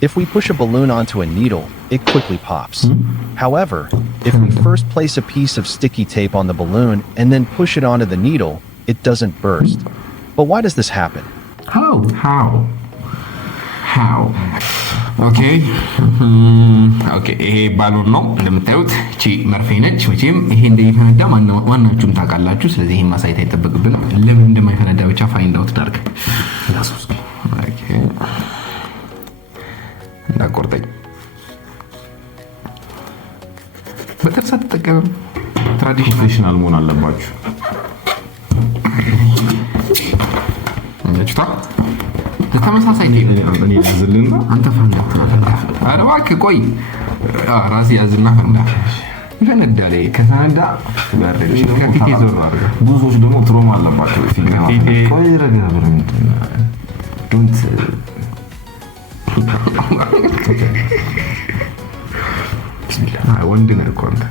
If we push a balloon onto a needle, it quickly pops. However, if we first place a piece of sticky tape on the balloon and then push it onto the needle, it doesn't burst. But why does this happen? How? Okay. ይሄ ባሉን ነው እንደምታዩት እቺ መርፌ ነች መቼም ይሄ እንደሚፈነዳ ማናችሁም ታውቃላችሁ ስለዚህ ይሄን ማሳየት አይጠበቅብንም ለምን እንደማይፈነዳ ብቻ ፋይንድ አውት ዳርክ ኦኬ እንዳቆርጠኝ በተርሳ ተጠቀም ትራዲሽናል መሆን አለባችሁ ነጭታ ተመሳሳይ ነው እኔ ያዝልና አንተ ፈንዳ አረባክ ቆይ ራስ ያዝና ፈንዳ ይፈነዳል ከፈነዳ በረች ከፊት ይዞር አድርጋ ብዙዎች ደግሞ ትሮማ አለባቸው ሲገባ ቆይ ረጋ ብረን ዶንት ቢስሚላህ ወንድ ነው ኮንታ